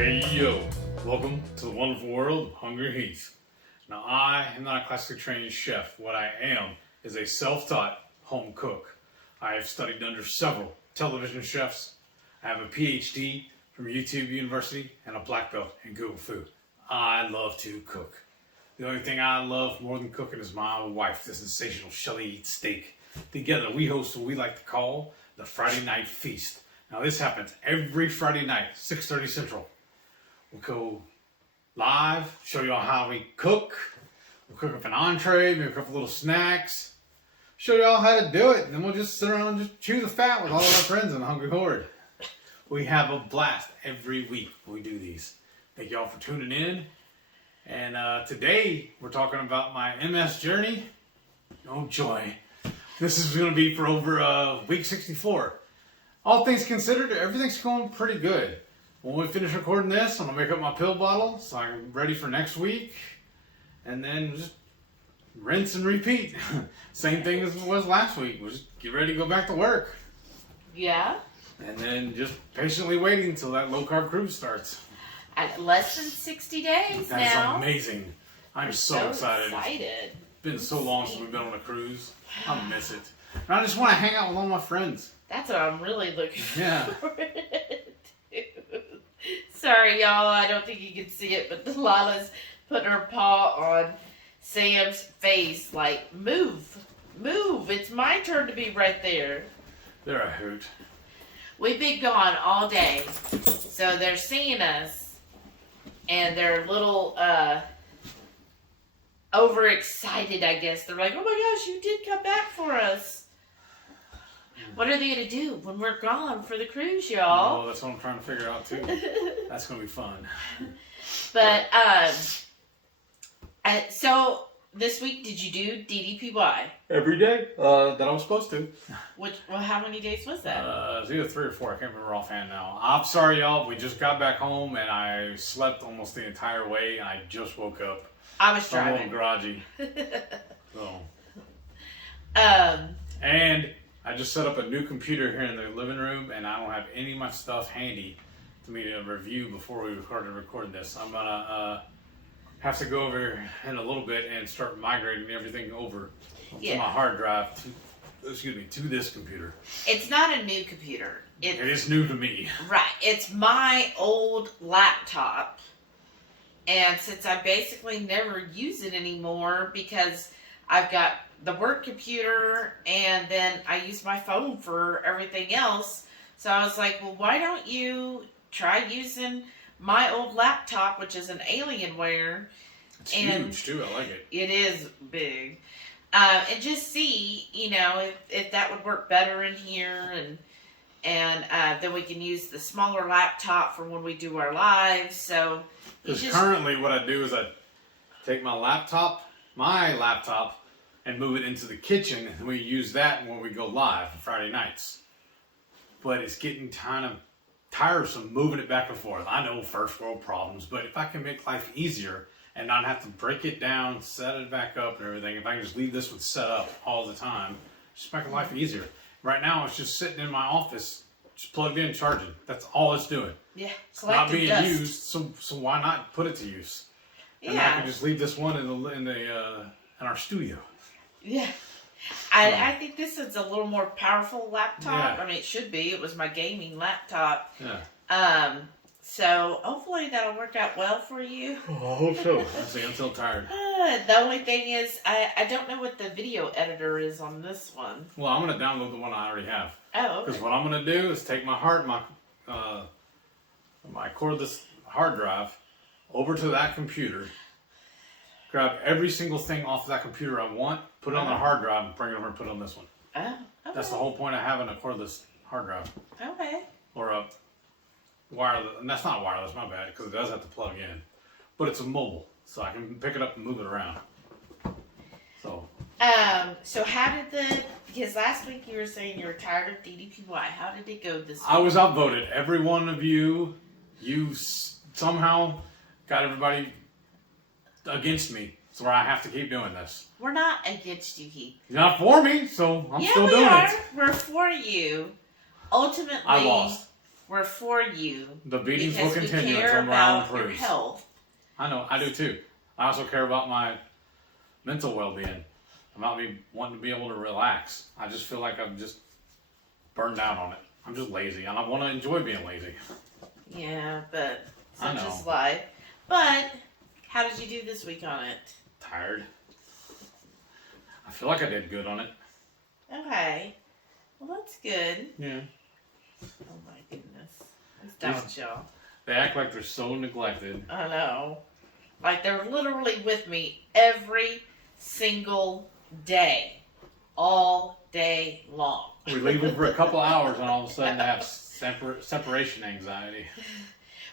Hey yo, welcome to the wonderful world of Hungry Heath. Now I am not a classically trained chef. What I am is a self-taught home cook. I have studied under several television chefs. I have a PhD from YouTube University and a black belt in Google Food. I love to cook. The only thing I love more than cooking is my wife, the sensational Shelly Eats Steak. Together we host what we like to call the Friday Night Feast. Now this happens every Friday night, 6:30 Central. We'll go live, show y'all how we cook. We'll cook up an entree, maybe a couple little snacks. Show y'all how to do it. And then we'll just sit around and just chew the fat with all of our friends in the Hungry Horde. We have a blast every week when we do these. Thank y'all for tuning in. And today we're talking about my MS journey. Oh joy. This is going to be for over week 64. All things considered, everything's going pretty good. When we finish recording this, I'm going to make up my pill bottle so I'm ready for next week. And then just rinse and repeat. Same thing as it was last week. We'll just get ready to go back to work. Yeah. And then just patiently waiting until that low-carb cruise starts. At less than 60 days now. That's amazing. I'm so excited. It's been so long since we've been on a cruise. I miss it. And I just want to hang out with all my friends. That's what I'm really looking Yeah. forward to. Sorry, y'all. I don't think you can see it, but Delilah's putting her paw on Sam's face like, move. Move. It's my turn to be right there. They're a hoot. We've been gone all day. So they're seeing us. And they're a little overexcited, I guess. They're like, oh my gosh, you did come back for us. What are they going to do when we're gone for the cruise, y'all? Oh, that's what I'm trying to figure out, too. That's going to be fun. But, so this week, did you do DDPY? Every day that I was supposed to. How many days was that? It was either 3 or 4. I can't remember offhand now. I'm sorry, y'all. We just got back home, and I slept almost the entire way, and I just woke up. I was driving. I'm a little groggy. So. And I just set up a new computer here in the living room, and I don't have any of my stuff handy to me to review before we record this. I'm gonna have to go over in a little bit and start migrating everything over to my hard drive to this computer. It's not a new computer. It is new to me. Right. It's my old laptop. And since I basically never use it anymore because I've got the work computer and then I use my phone for everything else. So I was like, well, why don't you try using my old laptop, which is an Alienware. It's huge too, I like it. It is big. And just see, if that would work better in here and then we can use the smaller laptop for when we do our lives. So because currently what I do is I take my laptop, and move it into the kitchen, and we use that when we go live on Friday nights. But it's getting kind of tiresome moving it back and forth. I know, first world problems, but if I can make life easier and not have to break it down, set it back up and everything, if I can just leave this one set up all the time, just making life easier. Right now it's just sitting in my office, just plugged in, charging. That's all it's doing. Yeah, it's not being used, so why not put it to use? And I can just leave this one in our studio. Yeah. I think this is a little more powerful laptop. Yeah. I mean, it should be. It was my gaming laptop. Yeah. So hopefully that'll work out well for you. Oh, I hope so. I'm still tired. The only thing is, I don't know what the video editor is on this one. Well, I'm going to download the one I already have. Oh, okay. Because what I'm going to do is take my cordless hard drive over to that computer, grab every single thing off that computer I want, put it on the hard drive, and bring it over and put it on this one. Oh, okay. That's the whole point of having a cordless hard drive. Okay. Or a wireless, and that's not wireless, my bad, because it does have to plug in. But it's a mobile, so I can pick it up and move it around. So how did because last week you were saying you were tired of DDPY. How did it go this week? I was outvoted. Every one of you somehow got everybody against me. So I have to keep doing this. We're not against you, Heath. You're not for me, so I'm still doing it. We're for you. Ultimately, I lost. we're for you. The beatings will because continue we care until morale about your improves. health. I know, I do too. I also care about my mental well-being, about me wanting to be able to relax. I just feel like I'm just burned out on it. I'm just lazy, and I want to enjoy being lazy. Yeah, but I such know. is life. But how did you do this week on it? Tired. I feel like I did good on it. Okay. Well, that's good. Yeah. Oh my goodness. These dogs, y'all. They act like they're so neglected. I know. Like they're literally with me every single day. All day long. We leave them for a couple hours, and all of a sudden they have separation anxiety.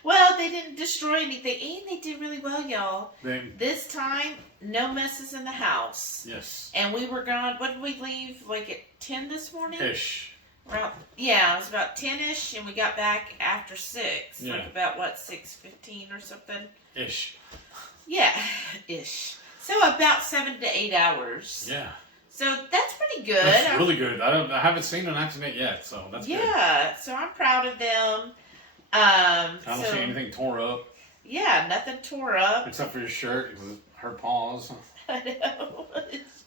Well, they didn't destroy anything, and they did really well, y'all. Then, This time, no messes in the house. yes. And we were gone, what did we leave, like at 10 this morning? Ish. Around, yeah, it was about 10-ish, and we got back after 6. Yeah. Like about, 6:15 or something? Ish. Yeah, ish. So about 7 to 8 hours. Yeah. So that's pretty good. That's really good. I haven't seen an accident yet, so that's good. Yeah, so I'm proud of them. I don't see anything tore up. Yeah, nothing tore up. Except for your shirt, because her paws. I know.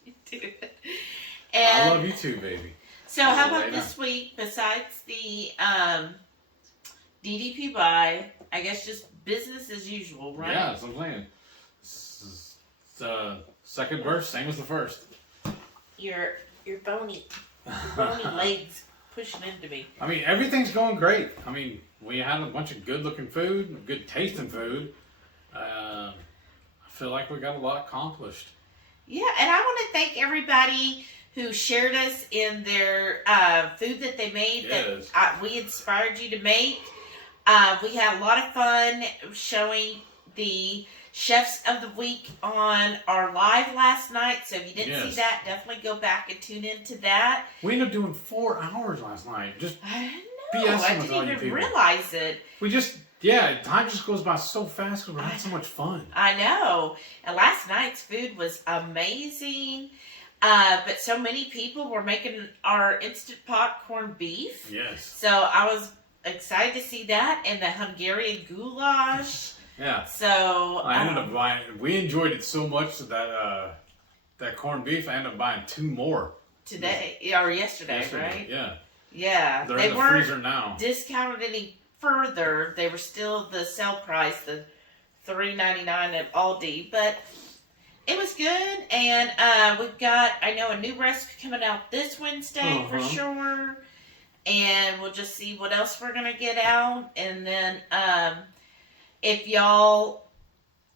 You do. I And love you too, baby. so how Elena. about this week, besides the DDP buy, I guess just business as usual, right? Yeah, that's what I'm saying. This is the second verse, same as the first. Your bony legs pushing into me. I mean, everything's going great. I mean, we had a bunch of good-looking food, good tasting food. I feel like we got a lot accomplished. Yeah, and I want to thank everybody who shared us in their food that they made Yes. that we inspired you to make. We had a lot of fun showing the Chefs of the Week on our live last night. So if you didn't see Yes. that, definitely go back and tune into that. We ended up doing 4 hours last night. Just I know. BSing I with all didn't you even people. realize it. time just goes by so fast because we're having so much fun. I know. And last night's food was amazing. But so many people were making our Instant Pot corned beef. Yes. So I was excited to see that, and the Hungarian goulash. Yeah. So I ended up buying. We enjoyed it so much that that corned beef. I ended up buying 2 more today or yesterday, right? Yeah. Yeah, They're they in the weren't freezer now. discounted any further. They were still the sale price, the $3.99 at Aldi, but it was good. And we've got, I know, a new recipe coming out this Wednesday for sure. And we'll just see what else we're gonna get out. And then if y'all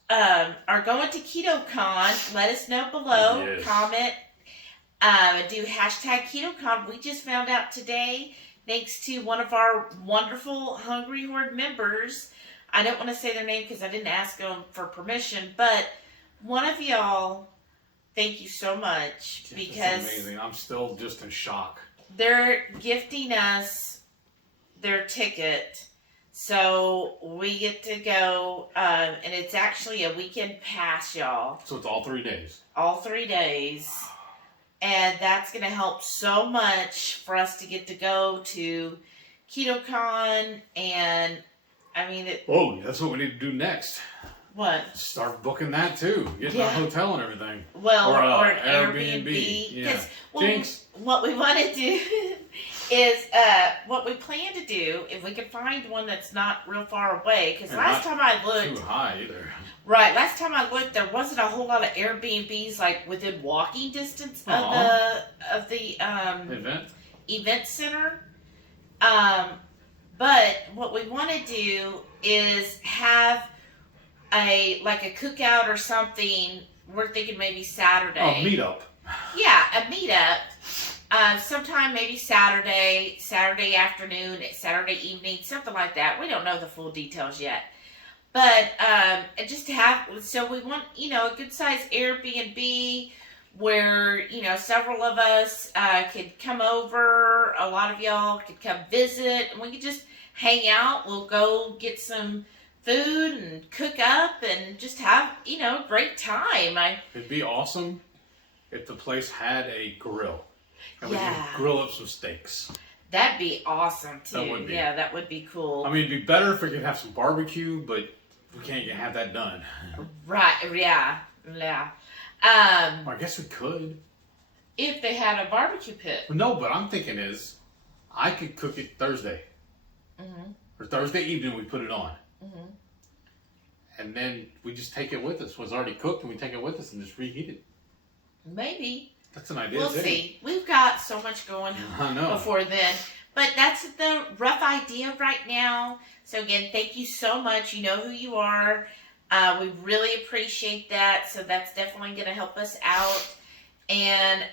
are going to KetoCon, let us know below. Yes. Comment. Do hashtag KetoCon. We just found out today, thanks to one of our wonderful Hungry Horde members. I don't want to say their name because I didn't ask them for permission, but one of y'all, thank you so much, because It's amazing. I'm still just in shock. they're gifting us their ticket. So we get to go, and it's actually a weekend pass, y'all. So it's all 3 days. All 3 days. And that's going to help so much for us to get to go to KetoCon. And, I mean, Oh, that's what we need to do next. what? Start booking that too. Getting a hotel and everything. Well, Or, or an Airbnb. Yeah. Because Jinx. what we want to do is, what we plan to do, if we can find one that's not real far away, because And last not time I looked, Too high either. right, last time I looked, there wasn't a whole lot of Airbnbs like within walking distance of Aw. the Event. event center. But what we want to do is have a cookout or something. We're thinking maybe Saturday. Oh, meetup. Yeah, a meetup. Sometime maybe Saturday afternoon, Saturday evening, something like that. We don't know the full details yet. But just to have, so we want, a good sized Airbnb where, several of us could come over. A lot of y'all could come visit, and we could just hang out. We'll go get some food and cook up and just have, a great time. It'd be awesome if the place had a grill. And we Yeah. could grill up some steaks. That'd be awesome too. That would be. Yeah, that would be cool. I mean, it'd be better if we could have some barbecue, but we can't have that done. Right, yeah. Well, I guess we could. If they had a barbecue pit. No, but I'm thinking is, I could cook it Thursday. Or Thursday evening we put it on. And then we just take it with us. When it's already cooked and we take it with us and just reheat it. Maybe. That's an idea. We'll see. We've got so much going before then. But that's the rough idea right now. So again, thank you so much. You know who you are. We really appreciate that. So that's definitely going to help us out. And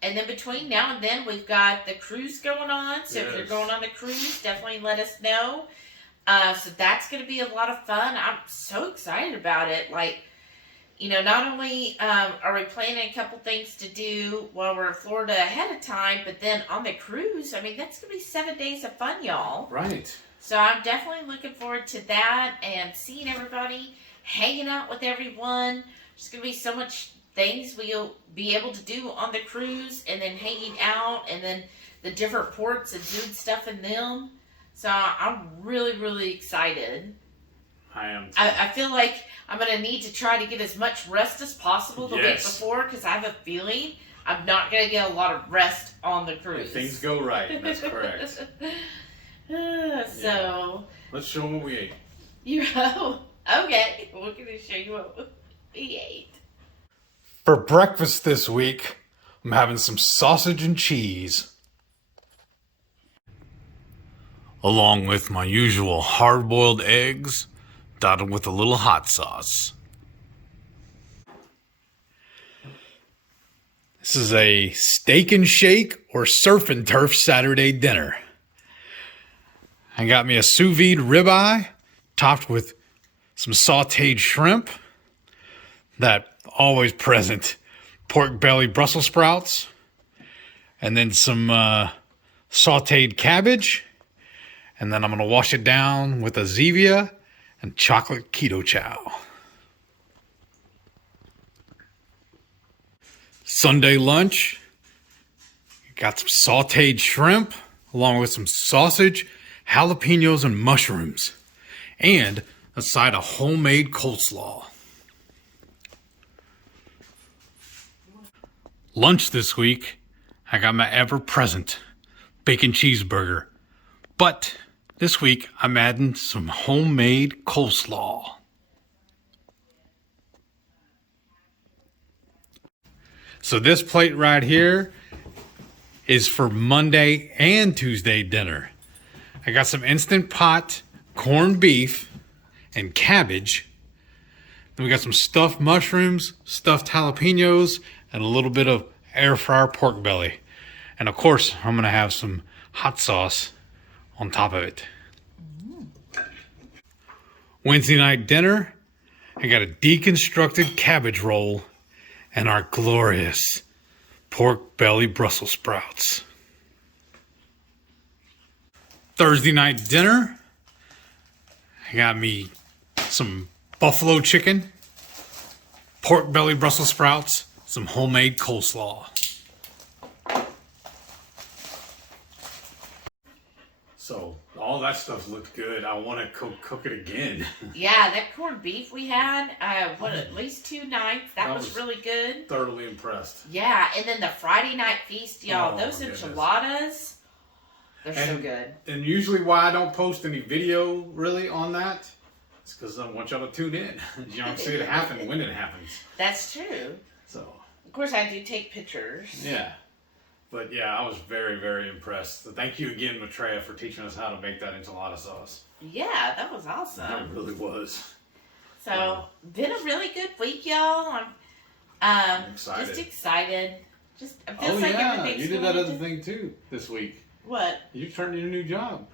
then between now and then, we've got the cruise going on. So if you're going on the cruise, definitely let us know. So that's going to be a lot of fun. I'm so excited about it. Like, you know, not only are we planning a couple things to do while we're in Florida ahead of time, but then on the cruise, I mean, that's going to be 7 days of fun, y'all. Right. So I'm definitely looking forward to that and seeing everybody, hanging out with everyone. There's going to be so much things we'll be able to do on the cruise, and then hanging out, and then the different ports and doing stuff in them. So I'm really, really excited. I am too. I feel like I'm going to need to try to get as much rest as possible the week before, because I have a feeling I'm not going to get a lot of rest on the cruise. If things go right, that's correct. So... Let's show them what we ate. Okay, we're going to show you what we ate. For breakfast this week, I'm having some sausage and cheese. Along with my usual hard-boiled eggs, dotted with a little hot sauce. This is a steak and shake or surf and turf Saturday dinner. I got me a sous vide ribeye topped with some sauteed shrimp, that always present pork belly Brussels sprouts, and then some sauteed cabbage, and then I'm going to wash it down with a Zevia and chocolate keto chow. Sunday lunch, got some sauteed shrimp along with some sausage, jalapeños, and mushrooms, and a side of homemade coleslaw. Lunch this week, I got my ever-present bacon cheeseburger, but this week I'm adding some homemade coleslaw. So this plate right here is for Monday and Tuesday dinner. I got some Instant Pot corned beef and cabbage. Then we got some stuffed mushrooms, stuffed jalapenos, and a little bit of air fryer pork belly. And of course, I'm going to have some hot sauce on top of it. Wednesday night dinner, I got a deconstructed cabbage roll and our glorious pork belly Brussels sprouts. Thursday night dinner, I got me some buffalo chicken, pork belly Brussels sprouts, some homemade coleslaw. So all that stuff looked good. I want to cook it again. Yeah, that corned beef we had, at least 2 nights. That was really good. Thoroughly impressed. Yeah, and then the Friday night feast, y'all. Those enchiladas, they're so good. And usually why I don't post any video really on that is because I want y'all to tune in. You don't see it happen when it happens. That's true. So, of course, I do take pictures. Yeah. But yeah, I was very, very impressed. So thank you again, Maitreya, for teaching us how to make that enchilada sauce. Yeah, that was awesome. That really was. So, been a really good week, y'all. I'm excited. Just excited. It feels like everything's you did that other thing too this week. What? You turned in a new job.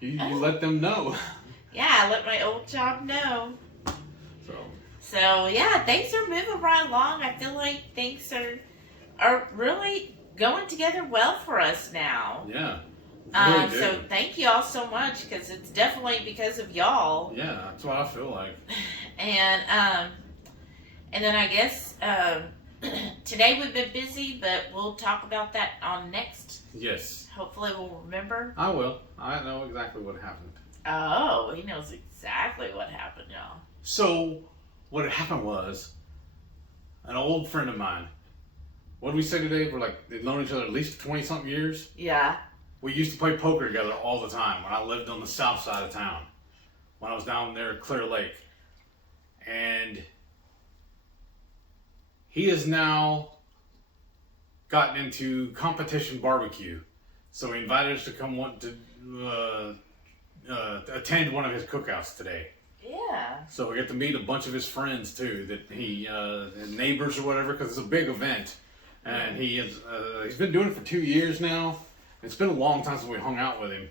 You let them know. Yeah, I let my old job know. So yeah, things are moving right along. I feel like things are really going together well for us now. Yeah. Really so thank you all so much, because it's definitely because of y'all. Yeah, that's what I feel like. And then I guess Today we've been busy, but we'll talk about that on next. Yes. Hopefully we'll remember. I will. I know exactly what happened. Oh, he knows exactly what happened, y'all. So, what had happened was, an old friend of mine, what did we say today? We're like, they've known each other at least 20-something years. Yeah. We used to play poker together all the time when I lived on the south side of town. When I was down there at Clear Lake. And he has now gotten into competition barbecue. So he invited us to come to attend one of his cookouts today. Yeah. So we get to meet a bunch of his friends too, that he neighbors or whatever, because it's a big event, and he's been doing it for 2 years now. It's been a long time since we hung out with him,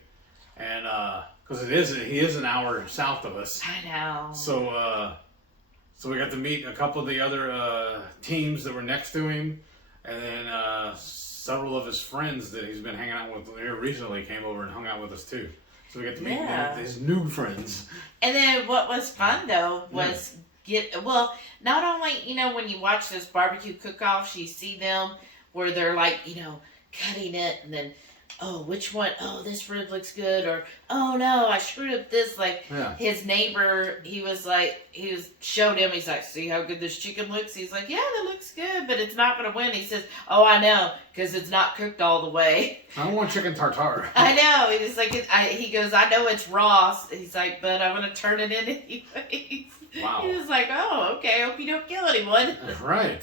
and because he is an hour south of us. I know. So we got to meet a couple of the other teams that were next to him, and then several of his friends that he's been hanging out with here recently came over and hung out with us too. So we got to meet his new friends. And then what was fun though was not only, when you watch those barbecue cook-offs, you see them where they're like, cutting it and then, oh, which one? Oh, this rib looks good. Or, oh no, I screwed up this. Like his neighbor, showed him, he's like, see how good this chicken looks? He's like, yeah, that looks good, but it's not going to win. He says, oh, I know, because it's not cooked all the way. I don't want chicken tartare. I know. He's like, he goes, I know it's raw. He's like, but I'm going to turn it in anyways. Wow. He was like, oh, okay, I hope you don't kill anyone. Right.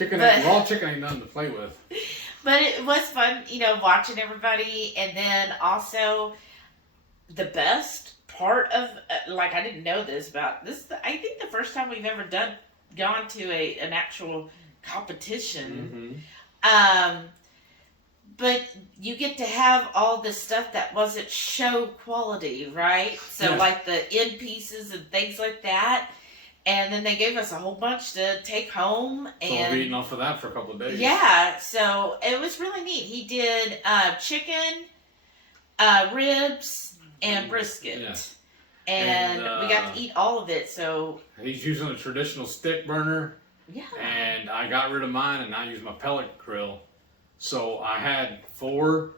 Raw chicken ain't nothing to play with. But it was fun, watching everybody. And then also the best part of, I didn't know this about this. I think the first time we've ever gone to an actual competition. Mm-hmm. But you get to have all this stuff that wasn't show quality, right? So like the end pieces and things like that. And then they gave us a whole bunch to take home. And so we'll be eating off of that for a couple of days. Yeah, so it was really neat. He did chicken, ribs, and brisket. Yeah. And we got to eat all of it. So he's using a traditional stick burner. Yeah. And I got rid of mine and now use my pellet grill. So I had four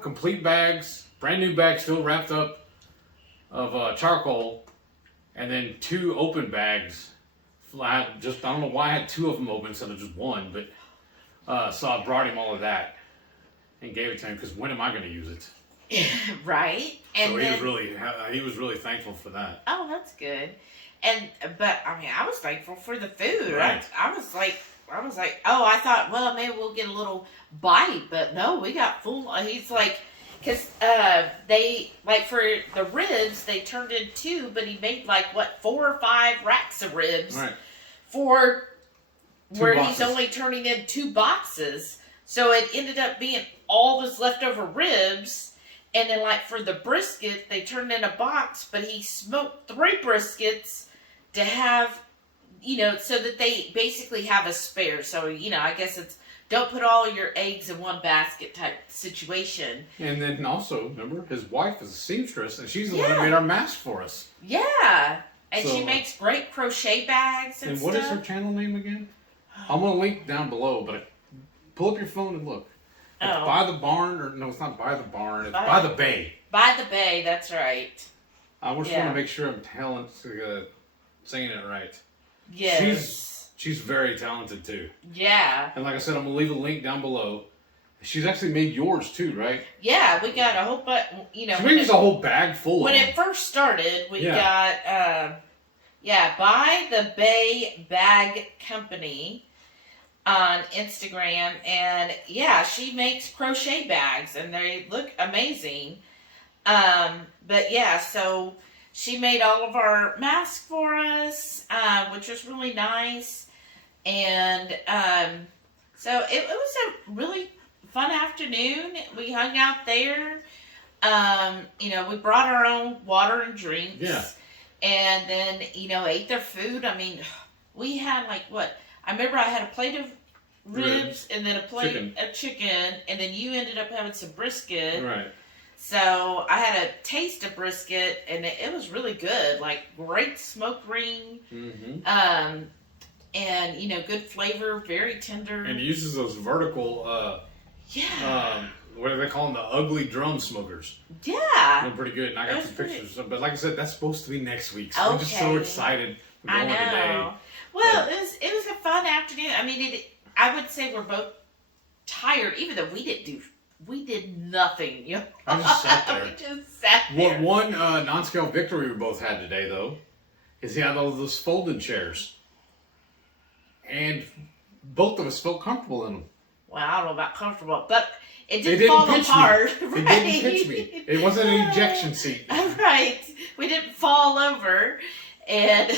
complete bags, brand new bags still wrapped up of charcoal. And then 2 open bags. I don't know why I had 2 of them open instead of just one, but so I brought him all of that and gave it to him because when am I going to use it? Right. And so he was really thankful for that. Oh, that's good. But I was thankful for the food. Right. I was like, oh, I thought, well, maybe we'll get a little bite, but no, we got full. He's like. Because they, for the ribs, they turned in 2, but he made 4 or 5 racks of ribs. Right. For where boxes. he's only turning in 2 boxes. So it ended up being all this leftover ribs. And then for the brisket, they turned in a box, but he smoked 3 briskets to have, so that they basically have a spare. So, I guess it's, don't put all your eggs in one basket type situation. And then also, remember, his wife is a seamstress, and she's the one that made our mask for us. Yeah. And she makes great crochet bags and stuff. And what is her channel name again? I'm going to link down below, but pull up your phone and look. It's By the Barn, or no, it's not By the Barn, it's By the Bay. By the Bay, that's right. I just want to make sure I'm saying it right. Yes. She's very talented too. Yeah. And like I said, I'm going to leave a link down below. She's actually made yours too, right? Yeah, we got a whole bunch, She made us a whole bag full when of them. it first started, we got, By the Bay Bag Company on Instagram. And she makes crochet bags and they look amazing. But so she made all of our masks for us, which was really nice. And so it was a really fun afternoon. We hung out there. We brought our own water and drinks. Yeah. And then, ate their food. I mean, we had I remember I had a plate of ribs and then a plate of chicken. And then you ended up having some brisket. Right. So I had a taste of brisket, and it was really good. Great smoke ring. Mm-hmm. and good flavor, very tender. And he uses those vertical, what do they call them? The ugly drum smokers. Yeah. They're pretty good. And I got some pictures. But like I said, that's supposed to be next week. So I'm just so Okay. excited for I going know. today. Well, it was a fun afternoon. I mean, I would say we're both tired, even though we did nothing. I just sat there. We just sat there. One non-scale victory we both had today, though, is he had all those folding chairs. And both of us felt comfortable in them. Well, I don't know about comfortable, but it didn't fall apart. It didn't pitch me. It wasn't an ejection seat. Right. We didn't fall over. And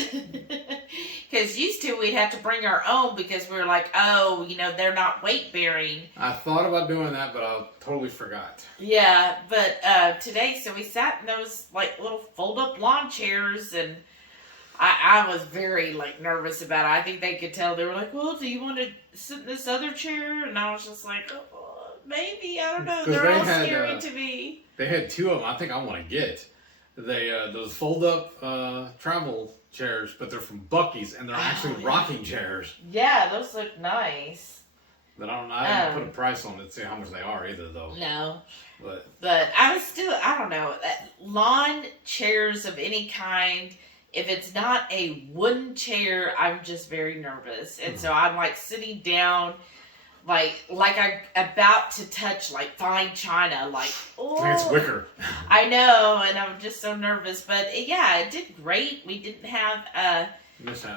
because used to we'd have to bring our own because we were like, oh, they're not weight bearing. I thought about doing that, but I totally forgot. Yeah, but today, so we sat in those like little fold up lawn chairs, and I was very nervous about it. I think they could tell. They were like, well, do you want to sit in this other chair? And I was just like, oh, maybe, I don't know. They're all scary to me. They had two of them I think I want to get. Those fold-up travel chairs, but they're from Buc-ee's, and they're actually rocking chairs. Yeah, those look nice. But I didn't put a price on it to see how much they are either, though. No. But I don't know. Lawn chairs of any kind, if it's not a wooden chair, I'm just very nervous. And so I'm sitting down, like I'm about to touch fine china, oh. It's wicker. I know, and I'm just so nervous. But yeah, it did great. We didn't have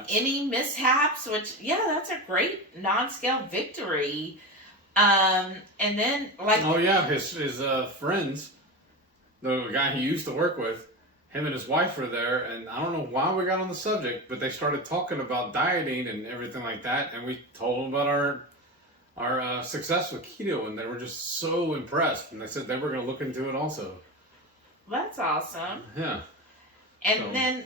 any mishaps, which that's a great non-scale victory. And then oh yeah, his friends, the guy he used to work with, him and his wife were there, and I don't know why we got on the subject, but they started talking about dieting and everything like that, and we told them about our success with keto, and they were just so impressed, and they said they were going to look into it also. That's awesome. Yeah. And then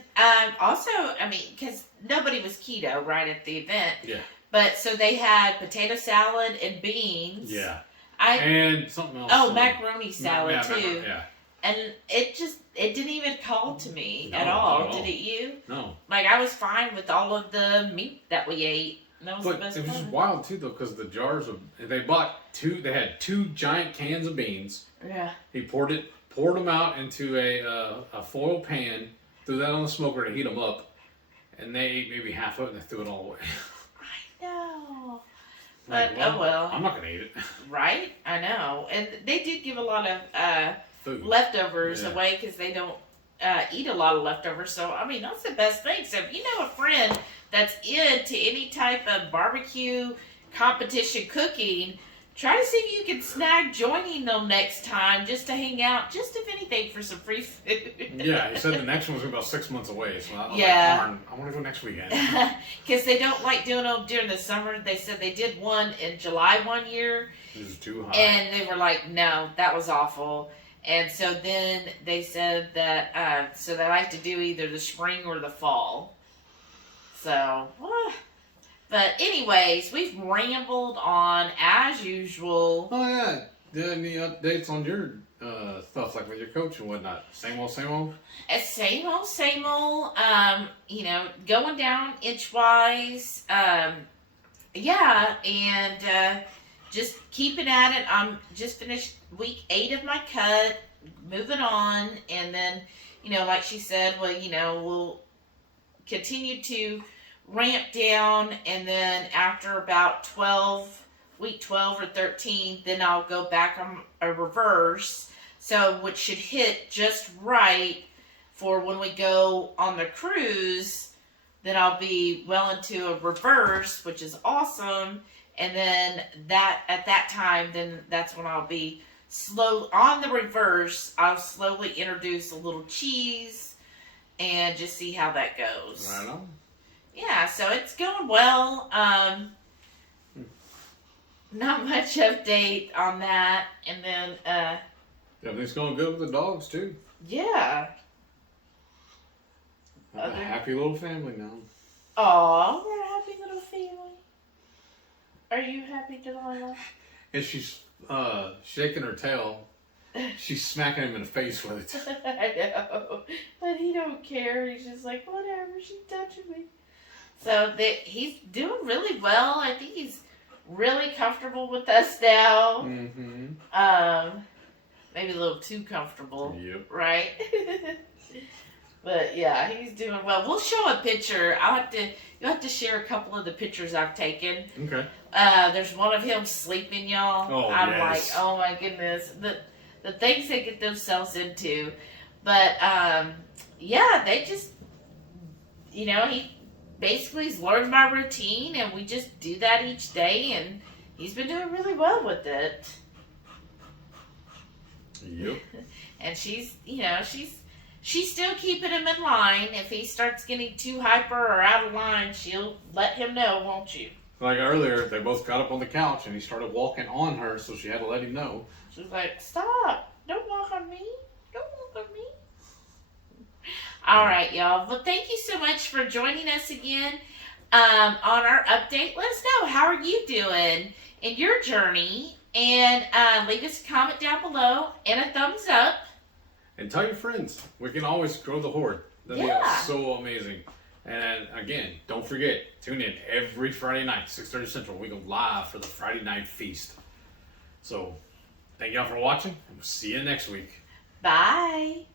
also, I mean, because nobody was keto right at the event. Yeah. But so they had potato salad and beans. Yeah. And something else. Oh, macaroni salad too. Yeah. And it didn't even call to me at all. Did it you? No. I was fine with all of the meat that we ate. That was the best it was part. just wild too, though, because the jars of they had two giant cans of beans. Yeah. He poured them out into a foil pan, threw that on the smoker to heat them up, and they ate maybe half of it and they threw it all away. I know. But oh well. I'm not gonna eat it. Right? I know. And they did give a lot of Food. leftovers away because they don't eat a lot of leftovers. So I mean, that's the best thing. So if you know a friend that's into any type of barbecue competition cooking, try to see if you can snag joining them next time just to hang out, just if anything, for some free food. Yeah, he said the next one's about 6 months away, so I was like, darn, I want to go next weekend. Because they don't like doing them during the summer. They said they did one in July one year. It was too hot. And they were like, no, that was awful. And so then they said that, so they like to do either the spring or the fall. So, but anyways, we've rambled on as usual. Oh yeah, any updates on your stuff, like with your coach and whatnot? Same old, same old. Same old, same old. Going down inchwise. Yeah, and just keeping at it. I'm just finished week 8 of my cut, moving on, and then like she said, well, we'll continue to ramp down, and then after about week 12 or 13, then I'll go back on a reverse, so which should hit just right for when we go on the cruise. Then I'll be well into a reverse, which is awesome, and then at that time, then that's when I'll be slow on the reverse. I'll slowly introduce a little cheese and just see how that goes. Right on. Yeah, so it's going well. Not much update on that. And then, everything's going good with the dogs, too. Yeah. A happy little family now. Aw, we're a happy little family. Are you happy, Delilah? And she's shaking her tail. She's smacking him in the face with it. I know. But he don't care. He's just like, whatever, she's touching me. So he's doing really well. I think he's really comfortable with us now. Mm-hmm. Maybe a little too comfortable. Yep. Right? But yeah, he's doing well. We'll show a picture. You'll have to share a couple of the pictures I've taken. Okay. There's one of him sleeping, y'all. Oh, I'm yes. like, oh my goodness. The things they get themselves into. But yeah, they just, he basically has learned my routine, and we just do that each day, and he's been doing really well with it. Yep. And she's still keeping him in line. If he starts getting too hyper or out of line, she'll let him know, won't you? Like earlier, they both got up on the couch and he started walking on her, so she had to let him know. She's like, stop. Don't walk on me. Don't walk on me. All right, y'all. Well, thank you so much for joining us again on our update. Let us know, how are you doing in your journey? And leave us a comment down below and a thumbs up. And tell your friends. We can always grow the horde. That'd be so amazing. And again, don't forget, tune in every Friday night, 6:30 Central. We go live for the Friday night feast. So, thank y'all for watching, and we'll see you next week. Bye.